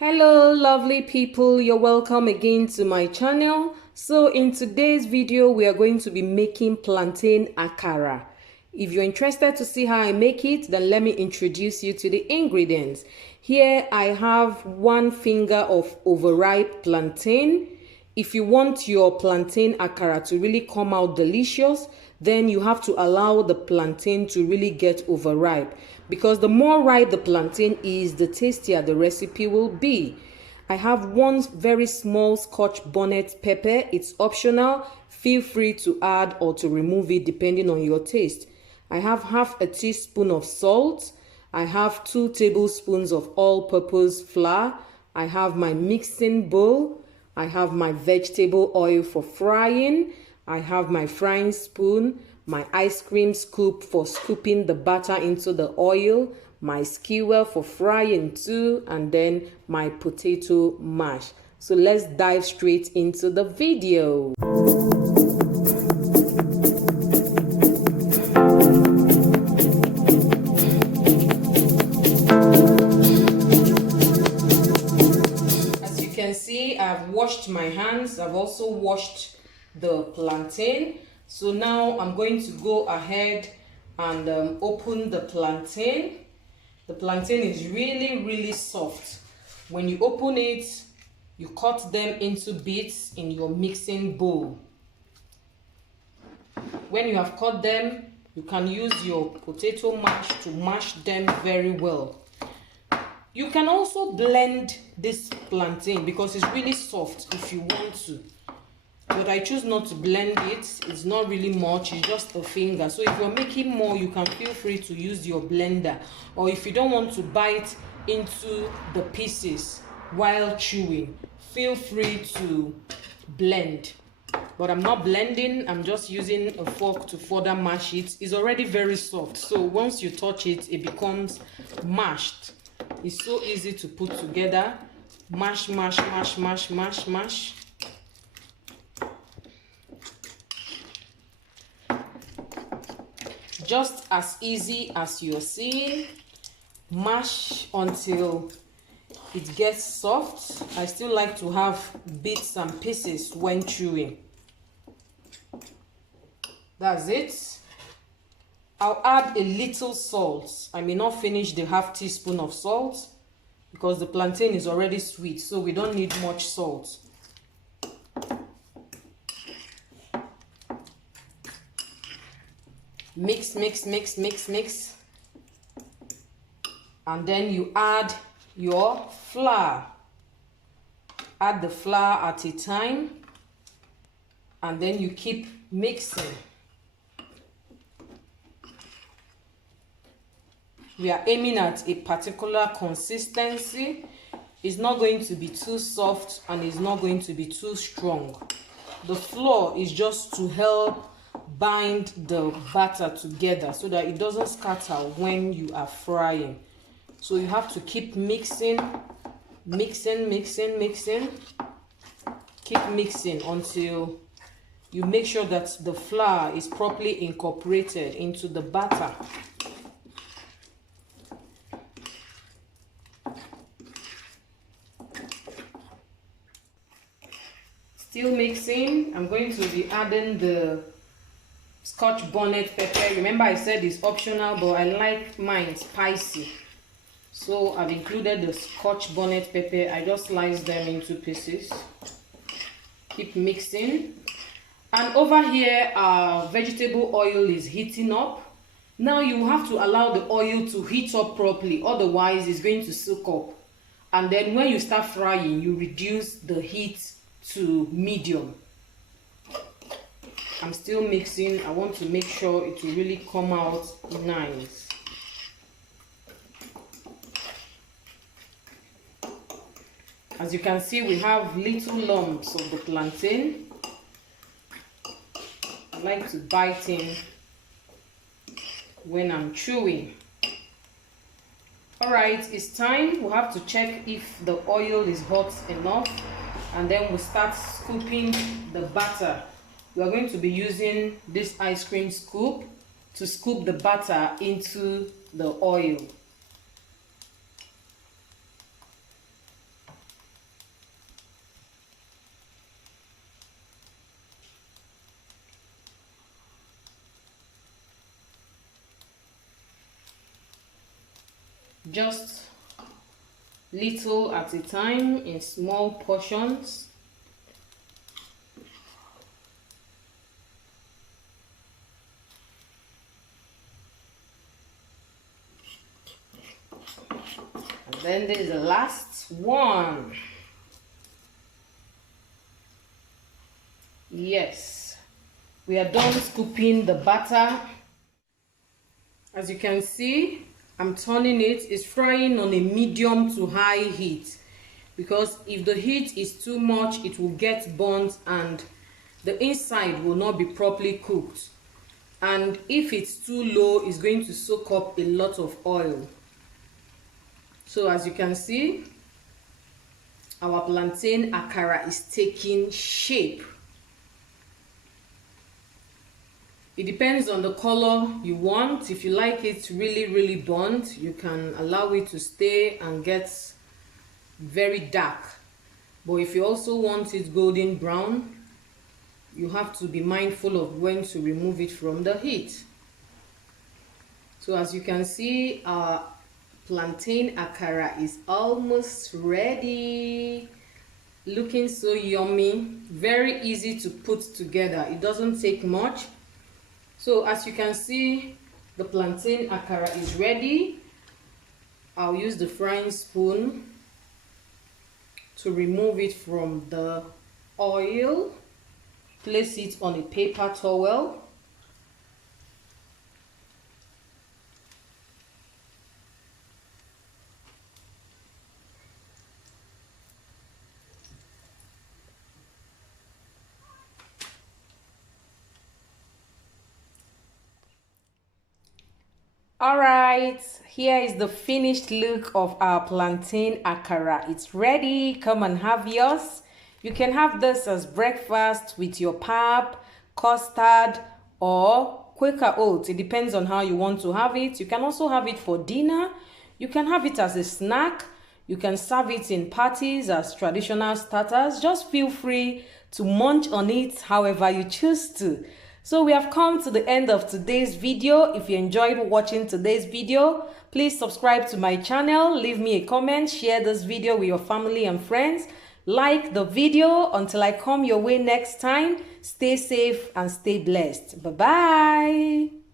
Hello lovely people, you're welcome again to my channel. So in today's video we are going to be making plantain akara. If you're interested to see how I make it, then let me introduce you to the ingredients. Here I have 1 finger of overripe plantain. If you want your plantain akara to really come out delicious, then you have to allow the plantain to really get overripe, because the more ripe the plantain is, the tastier the recipe will be. I have 1 very small Scotch bonnet pepper. It's optional. Feel free to add or to remove it depending on your taste. I have half a teaspoon of salt. I have 2 tablespoons of all-purpose flour. I have my mixing bowl. I have my vegetable oil for frying. I have my frying spoon, my ice cream scoop for scooping the batter into the oil, my skewer for frying too, and then my potato mash. So let's dive straight into the video. As you can see, I've washed my hands. I've also washed the plantain. So now I'm going to go ahead and open the plantain. The plantain is really soft. When you open it, you cut them into bits in your mixing bowl. When you have cut them, you can use your potato mash to mash them very well. You can also blend this plantain because it's really soft if you want to. But I choose not to blend it. It's not really much, it's just a finger. So if you're making more, you can feel free to use your blender. Or if you don't want to bite into the pieces while chewing, feel free to blend. But I'm not blending, I'm just using a fork to further mash it. It's already very soft, so once you touch it, it becomes mashed. It's so easy to put together. Mash. Just as easy as you're seeing. Mash until it gets soft. I still like to have bits and pieces when chewing. That's it. I'll add a little salt. I may not finish the half teaspoon of salt because the plantain is already sweet, so we don't need much salt. Mix. And then you add your flour. Add the flour at a time, and then you keep mixing. We are aiming at a particular consistency. It's not going to be too soft and it's not going to be too strong. The flour is just to help bind the batter together so that it doesn't scatter when you are frying. So you have to keep mixing. Keep mixing until you make sure that the flour is properly incorporated into the batter. Still mixing. I'm going to be adding the Scotch bonnet pepper. Remember I said it's optional, but I like mine spicy. So I've included the Scotch bonnet pepper. I just sliced them into pieces. Keep mixing. And over here our vegetable oil is heating up. Now you have to allow the oil to heat up properly, otherwise it's going to soak up. And then when you start frying, you reduce the heat to medium. I'm still mixing. I want to make sure it will really come out nice. As you can see, we have little lumps of the plantain. I like to bite in when I'm chewing. Alright, it's time. We'll have to check if the oil is hot enough, and then we'll start scooping the batter. We are going to be using this ice cream scoop to scoop the batter into the oil. just little at a time in small portions. And then there is the last one. Yes, we are done scooping the batter. As you can see, I'm turning it. It's frying on a medium to high heat, because if the heat is too much, it will get burnt and the inside will not be properly cooked. And if it's too low, it's going to soak up a lot of oil. So as you can see, our plantain akara is taking shape. It depends on the color you want. If you like it really burnt, you can allow it to stay and get very dark. But if you also want it golden brown, you have to be mindful of when to remove it from the heat. So as you can see, our plantain akara is almost ready. Looking so yummy, very easy to put together. It doesn't take much. So as you can see, the plantain akara is ready. I'll use the frying spoon to remove it from the oil. Place it on a paper towel. Alright, here is the finished look of our plantain akara. It's ready. Come and have yours. You can have this as breakfast with your pap, custard, or Quaker oats. It depends on how you want to have it. You can also have it for dinner. You can have it as a snack. You can serve it in parties as traditional starters. Just feel free to munch on it however you choose to. So we have come to the end of today's video. If you enjoyed watching today's video, please subscribe to my channel, leave me a comment, share this video with your family and friends, like the video. Until I come your way next time, stay safe and stay blessed. Bye-bye.